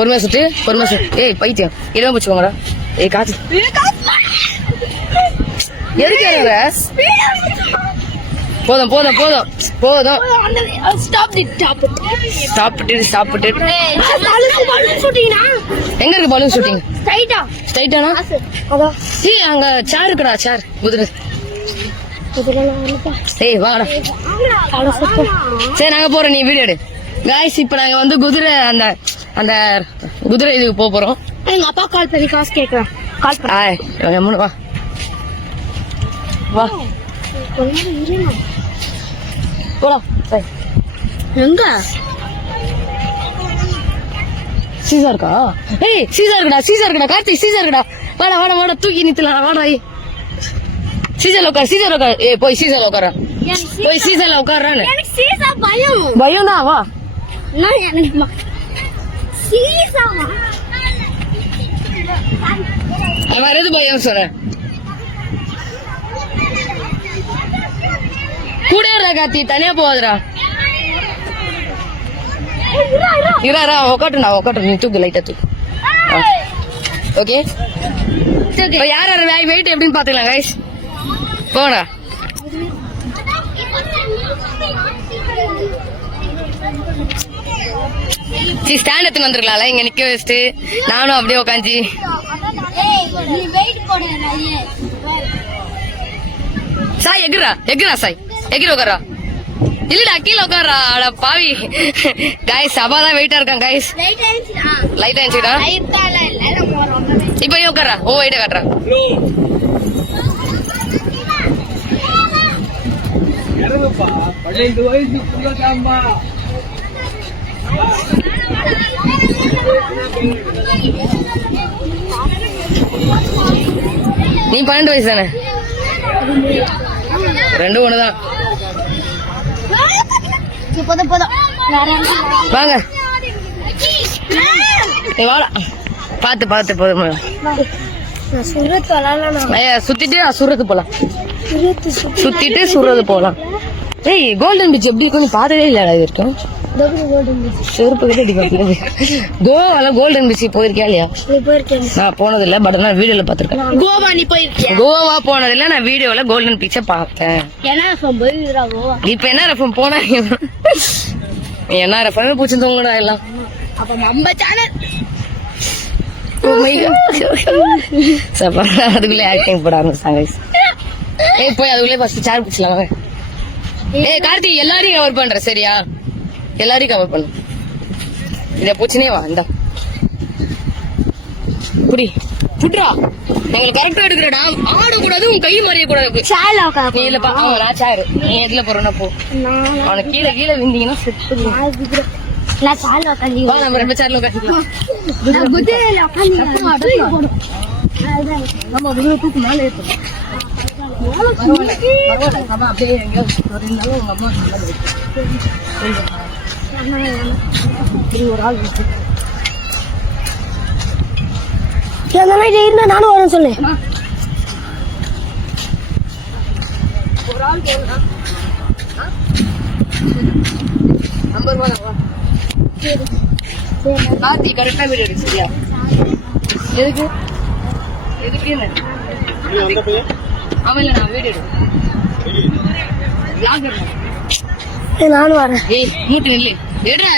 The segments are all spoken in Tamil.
பொறுமையா சுட்டு. ஏய் பைத்தியம் இடம் வச்சுக்கோங்கடா. ஏய் காத்து எதுக்கு ஏறுற? போதும். எங்க இருக்கு பலூன் ஷூட்டிங்? ஸ்ட்ரைட்டானா? ஏய் அங்க சேர் இருக்குடா, சேர் குதிரை. ஏய் வாடா. சரி நாங்க போறோம், நீ வீடியோ எடு. காய்ஸ் இப்ப நாங்க வந்து குதிரை அந்த குதிரை இதுக்கு போறோம். எங்க அப்பா கால் பண்ணி காசு கேக்குறேன். கால் பண்ண வா போலாம். எங்க சீசா இருக்கா? ஏய் சீசா இருக்குடா கார்த்தி, சீசா இருக்குடா. வாடா தூக்கி நிறுத்தலாம். வாடா சீசால உட்கார். ஏய் போய் சீசால உட்கார. போய் சீசால உட்கார்றானு. எனக்கு சீசா பயம். பயம் தான். வா எனக்கு சீசாவா வேற எது பயம் சொல்ற? கூட கார்த்தி, தனியா போவாதுடா. இரா உக்காட்டு. நீ தூக்கு, லைட்டா தூக்கு. ஓகே யார் வெயிட் எப்படின்னு பாத்துக்கலாம் கைஸ். போடா. ஸ்டாண்ட் எடுத்து வந்துருக்கலாம்ல, இங்க நிக்க வச்சுட்டு நானும் அப்படியே உட்காந்து. சாய் எகுரா சாய் உட்காரா. இல்லடா கீழே உட்காரா. அட பாவி காய்ஸ், சபாதான் வெயிட்டா இருக்கான் காய்ஸ். லைட் ஆயிடுச்சுடா. இப்ப நீ உட்காரா. ஓ வெயிட்ட காட்டுறா. நீ 12 வயசு தானே? ரெண்டும் ஒண்ணுதான். வாங்க வாடா. பாத்து போதும். சுத்திட்டு சுரத்து போலாம். ஏய் கோல்டன் பீச் எப்படி இருக்கும்? நீ பார்த்ததே இல்லடா இது வரைக்கும். செருப்பு கிட்ட அடிக்கும். கோவால கோல்டன் பீச் போயிருக்கியா இல்லையா? நான் போனது இல்ல, பட் நான் வீடியோல பாத்திருக்கேன். கோவா நீ போயிருக்கியா? கோவா போனது இல்ல, நான் வீடியோல கோல்டன் பீச்ச பார்த்தேன். இப்ப என்ன ரெஃபம் போனா என்ன ரெஃபம் பூச்சி தூங்கடா எல்லாம். அப்ப நம்ம சேனல் அதுக்குள்ளே ஆக்டிங் போட ஆரம்பிச்சாங்க. ஏய் போய் அதுக்குள்ளே ஃபர்ஸ்ட் சேர் பிடிச்சலாம். ஏய் கார்த்தி எல்லாரையும் கவர் பண்ற சரியா? எல்லாரையும் கவர் பண்ணு. இத பூச்சினே வா. இந்த புடி புட்ரா. எங்களுக்கு கரெக்டா எடுக்கிறடா. ஆடக்கூடாது, உன் கை மறிய கூடாது. நீ இல்லப்பா, நான் சேரு. நீ எதுல போறோம்னா போ. அவனுக்கு கீழே விந்தீங்கன்னா செத்து. நம்ம ரெண்டு சேர்ல உட்காந்துக்கலாம். தூக்கு மேலே அப்படியே ஒரு ஆள் நானும் வரேன் சொல்லு. ஒரு ஆள் நம்பர் 1 கார்த்தி கரெக்டா வீடியோ எடுக்கு சரியா? எதுக்கு அவன் இல்ல, நான் வீடியோ எடுக்க நானும் வரேன். ஏய் மூட்டு நில்லு. எடுறா.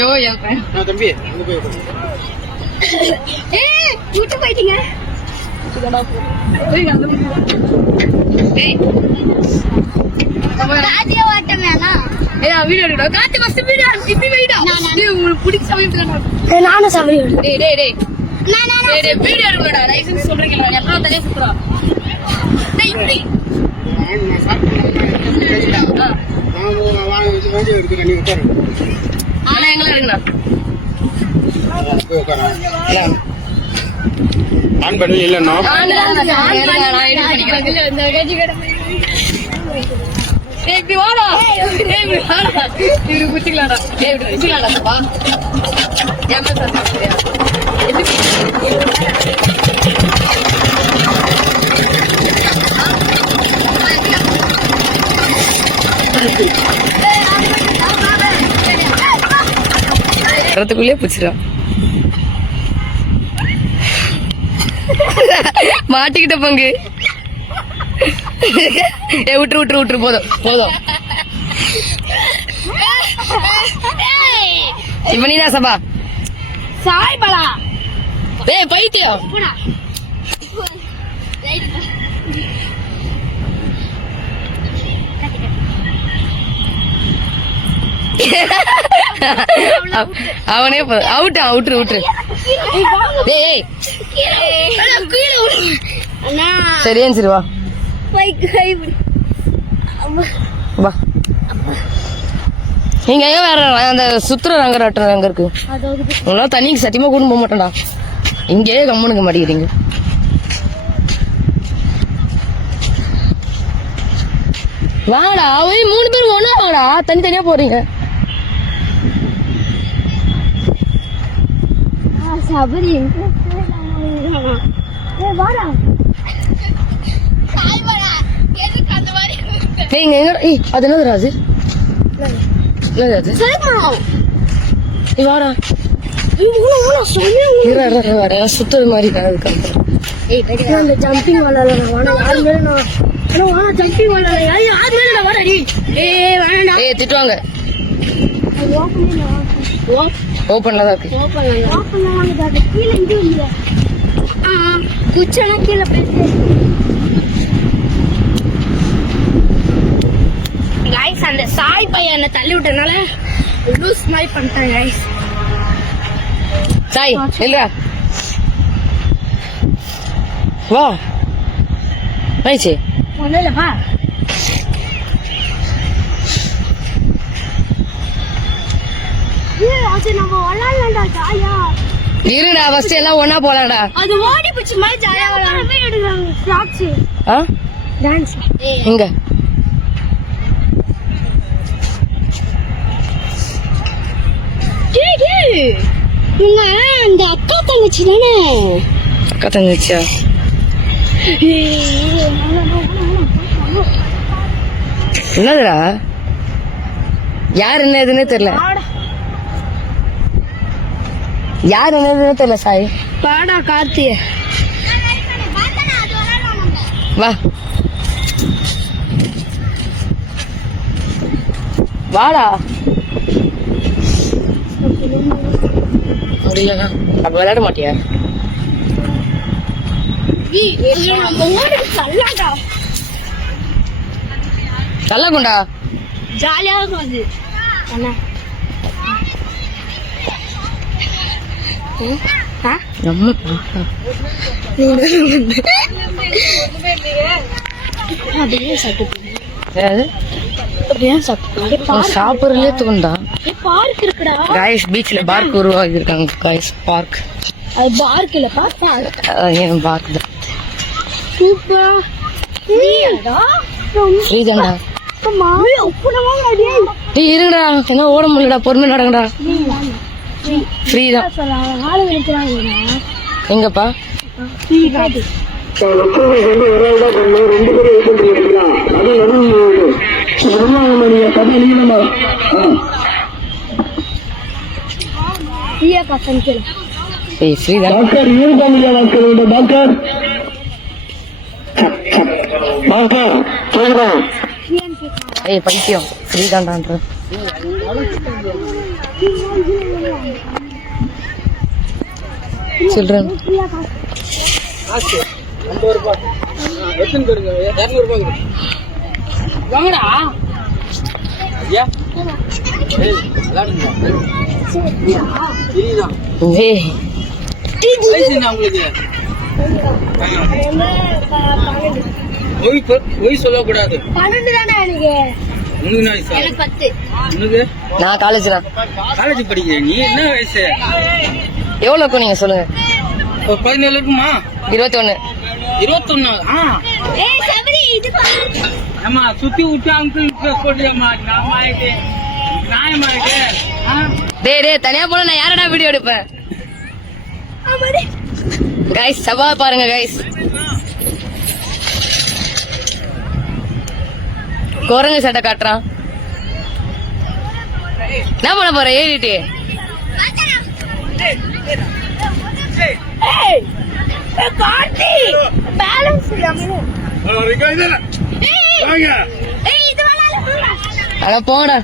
யோ என் தம்பி விட்டு போயிட்டீங்க. நானும் சபரி வீடியோ எடுக்கடா. லைசன்ஸ் சொல்றீங்களா? எல்லாம் தனியா சுத்துறா. ஆனா எங்களா இருக்குண்ணா ஆன் பண்ணி இல்லன்னா குச்சிக்கலாடா. வரத்துக்குள்ளே பிடிச்சிடும். மாட்டிக்கிட்ட பங்கு. விட்டுரு விட்டுரு விட்டுரு, போதும் போதும். இப்ப நீதான் சபா. சாய் பலா. ஏய் பைத்தியம். அவனே அவுட் விட்டுரு விட்டுரு. ஏய் சரியா சரி வா வா. நீங்க எங்க வேற அந்த சுத்துற ரங்கராட்டம் எங்க இருக்கு? உங்களால தண்ணிக்கு சத்தியமா கூட்டு போக மாட்டேன்டா. இங்கேயே கம்முனுக்கு மாட்டேங்கிறீங்க. வாடா, அவன் 3 பேர் ஒண்ணா வாடா, தனித்தனியா போறீங்க. சபரி நீங்க எங்க? அது என்னது ராஜு? நீ வாடா. சுத்தது மாதிரி ஜம்பிங் விளாட ஜம்பிங் திட்டுவாங்க. ஓப்பன்ல தான் இருக்கு. குச்சனா கீழே கைஸ், அந்த சாய் பையனை தள்ளி விட்டனால லூஸ் மாதிரி பண்ணிட்டாங்க கைஸ். சாய் இல்ல வா ஆயிடுச்சு. ஒன்றும் இல்லைப்பா. அது நம்ம விளாடலாம்டா ஜாலியா. இருடா, ஃபர்ஸ்ட் எல்லாம் ஒண்ணா போலாம்டா. அது ஓடி பிடிச்ச மாதிரி ஜாலியா விளாடவே எடுக்கறாங்க ஃப்ராக்ஸ். டான்ஸ் எங்க? இங்க அந்த அக்கா தங்கச்சி தானே? அக்கா தங்கச்சியா? என்னதுடா? யார் என்ன எதுன்னே தெரியல. யார் என்ன எதுன்னு தெரியல. சாய் பாடா கார்த்திய வா வாடா. முடியலண்ணா, அப்ப விளையாட மாட்டியா? தள்ளக்குண்டா ஜாலியா இருக்கும் அது. சாப்பிடறதுலே தூண்டா. பார்க் இருக்குடா காய்ஸ், பீச்ல பார்க் உருவாகி இருக்காங்க காய்ஸ். பார்க் அது பார்க் இல்ல, பார்க் ஏன் பார்க் தான் சூப்பரா இதுதான்டா. இருங்கடா, என்ன ஓட முடியலடா, பொறுமை நடங்கடா. ஃப்ரீ தான். எங்கப்பா? ஃப்ரீ தான். ஏய் பைத்தியம், ஃப்ரீ தான்டான்ற. சில்ட்ரன் சொல்லக்கூடாது. நான் காலேஜ் தான். காலேஜ் படிக்கிறேன். நீ என்ன வயசு? எவ்வளவு இருக்கும் நீங்க சொல்லுங்க. 17 இருக்குமா? 21. 21. ஆமா, சுத்தி விட்டு அங்கிள் சொல்லியம்மா. நியாயமாயிட்டு டேய் தனியா போல நான் யாரடா வீடியோ எடுப்பேன்? கைஸ் சபா பாருங்க கைஸ். குரங்கு சட்டை காட்டுறான். என்ன பண்ண போற ஏறிட்டு? கார்த்தி பேலன்ஸ் இல்லாம அட போடா.